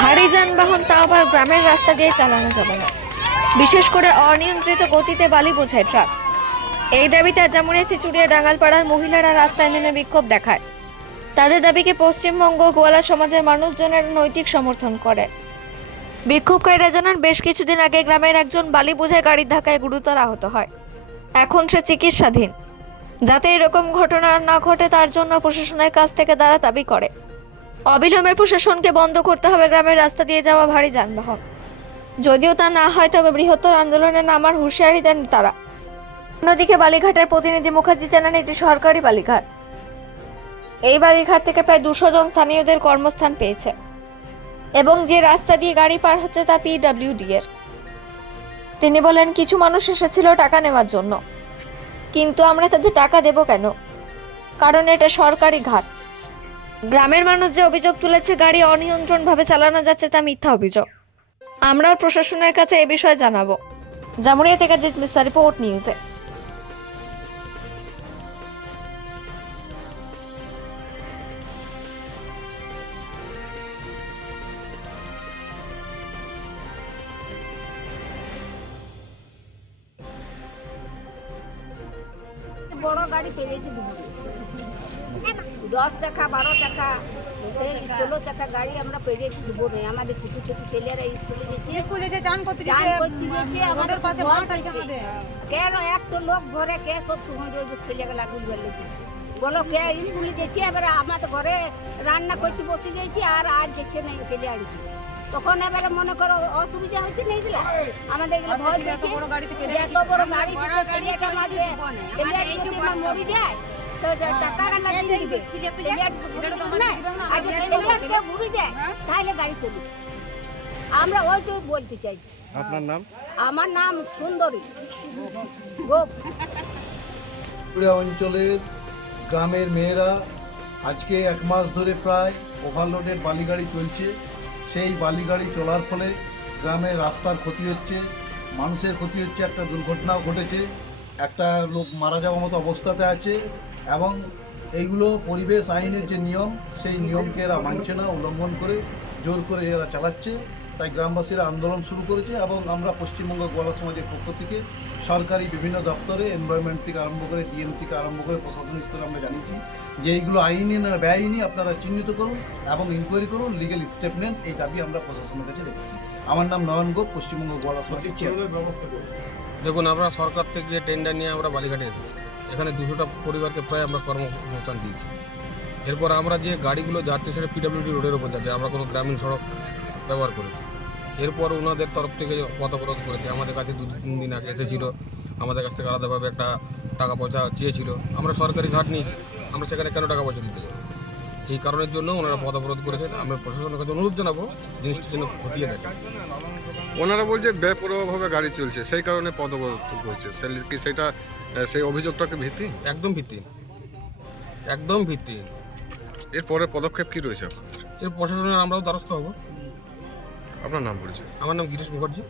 ভারী যানবাহন তা আবার গ্রামের রাস্তা দিয়ে চালানো যাবে না। বিশেষ করে অনিয়ন্ত্রিত গতিতে বালি বোঝায় ট্রাক। এই দাবিতে আজ জামুরিয়া চিচুড়িয়া ডাঙ্গালপাড়ার মহিলারা রাস্তায় নেমে বিক্ষোভ দেখায়। তাদের দাবিকে পশ্চিমবঙ্গ গোয়ালা সমাজের মানুষজনের নৈতিক সমর্থন করে। বিক্ষোভকারীরা জানান, বেশ কিছুদিন আগে গ্রামের একজন বালি বোঝায় গাড়ির ধাক্কায় গুরুতর আহত হয়। এখন সে চিকিৎসাধীন। যাতে এরকম ঘটনা না ঘটে, তার জন্য প্রশাসনের কাছ থেকে তারা দাবি করে। অবিলম্বে প্রশাসনকে বন্ধ করতে হবে গ্রামের রাস্তা দিয়ে যাওয়া ভারী যানবাহন। যদিও তা না হয়, তবে বৃহত্তর আন্দোলনে নামার হুঁশিয়ারি দেন তারা। অন্যদিকে বালিঘাটের প্রতিনিধি মুখার্জি জানান, এটি সরকারি বালিঘাট। এই বালিঘাট থেকে প্রায় দুশো জন স্থানীয়দের কর্মস্থান পেয়েছে। এবং যে রাস্তা দিয়ে গাড়ি পার হচ্ছে তা পিডব্লিউডি এর। তিনি বলেন, কিছু মানুষ এসেছিল টাকা নেওয়ার জন্য। কিন্তু আমরা তাদের টাকা দেব কেন? কারণ এটা সরকারি ঘাট। গ্রামের মানুষ যে অভিযোগ তুলেছে গাড়ি অনিয়ন্ত্রণভাবে চালানো যাচ্ছে তা মিথ্যা অভিযোগ। আমরাও প্রশাসনের কাছে এ বিষয়ে জানাব। জামুরিয়া থেকে জিত রিপোর্ট নিউজে। বড় গাড়ি দুপুরে দশ টাকা বারো টাকা ষোলো টাকা গাড়ি আমরা পেরিয়েছি দুপুরে আমাদের ছোট ছোট ছেলেরা স্কুলে গেছে স্কুল যেছে চান করতে চান করতে গেছে আমাদের রোডের পাশে ভয় মাঠ আছে পেয়েছে। আমাদের। কেন একটা লোক ঘরে কে সব সময় রয়েছে ছেলেগুলা গুলবে লেগে বলো কে স্কুলে গেছি এবারে আমাদের ঘরে রান্না করতে বসে গেছি আর আজ দেখছে না চলে আসছি তখন এবারে মনে করো অসুবিধা হচ্ছে না এগুলা আমাদের এগুলো ভয় পেয়েছে। বড় গাড়িতে যে এত বড় গাড়ি ছেলেটা মারবে। ছেলেটা যদি বড় মরে যায় তো টাকা লাগিয়ে দিবে ছেলেটা তো ঘুরে না। আর যদি ছেলেটাকে ঘুরে যায় তাহলে গাড়ি চলবে আমরা ওইটাই বলতে চাইছি আপনার নাম? আমার নাম সুন্দরী। গোপ। অঞ্চলের গ্রামের মেয়েরা আজকে এক মাস ধরে প্রায় ওভারলোডের বালিগাড়ি চলছে। সেই বালিগাড়ি চলার ফলে গ্রামে রাস্তার ক্ষতি হচ্ছে, মানুষের ক্ষতি হচ্ছে, একটা দুর্ঘটনাও ঘটেছে, একটা লোক মারা যাওয়ার মতো অবস্থাতে আছে এবং এইগুলো পরিবেশ আইনের যে নিয়ম, সেই নিয়মকে এরা মানছে না, উল্লঙ্ঘন করে, জোর করে এরা চালাচ্ছে। তাই গ্রামবাসীরা আন্দোলন শুরু করেছে এবং আমরা পশ্চিমবঙ্গ গোয়ালা সমাজের পক্ষ থেকে সরকারি বিভিন্ন দপ্তরে এনভায়রনমেন্ট থেকে আরম্ভ করে ডিএম থেকে আরম্ভ করে প্রশাসনিক স্তরে আমরা জানিয়েছি যে এইগুলো আইনি না ব্যয়নি আপনারা চিহ্নিত করুন এবং ইনকোয়ারি করুন লিগেল স্টেপ নেন এই দাবি আমরা প্রশাসনের কাছে রেখেছি। আমার নাম নয়ন গোপ পশ্চিমবঙ্গ গোয়ালা সমাজের চেয়ারম্যান দেখুন আমরা সরকার থেকে টেন্ডার নিয়ে আমরা বালিঘাটে এসেছি। এখানে দুশোটা পরিবারকে প্রায় আমরা কর্মসংস্থান দিয়েছি। এরপর আমরা যে গাড়িগুলো যাচ্ছে সেটা পিডব্লিউডি রোডের ওপর যাচ্ছে। আমরা কোনো গ্রামীণ সড়ক ব্যবহার করি না। এরপর ওনাদের তরফ থেকে পথ অবরোধ করেছে। আমাদের কাছে দু তিন দিন আগে এসেছিল। আমাদের কাছ থেকে আলাদাভাবে একটা টাকা পয়সা চেয়েছিল। আমরা সরকারি ঘাট নিয়েছি। আমরা সেখানে কেন টাকা পয়সা দিতে যাব? এই কারণের জন্য ওনারা পথ অবরোধ করেছেন আমরা প্রশাসনের কাছে অনুরোধ জানাব জিনিসটা যেন খতিয়ে দেখেন ওনারা বলছে বেপরোয়াভাবে গাড়ি চলছে। সেই কারণে পদবরত হয়েছে। সে- কি সেটা সেই অভিযোগটাকে ভিত্তি? একদম ভিত্তি। একদম ভিত্তি। এরপরে পদক্ষেপ কি রয়েছে আপনাদের? এর প্রশাসনের আমরাও দ্বারস্থ হব। আপনার নাম পরিচয় আমার নাম গিরিশ মুখার্জি।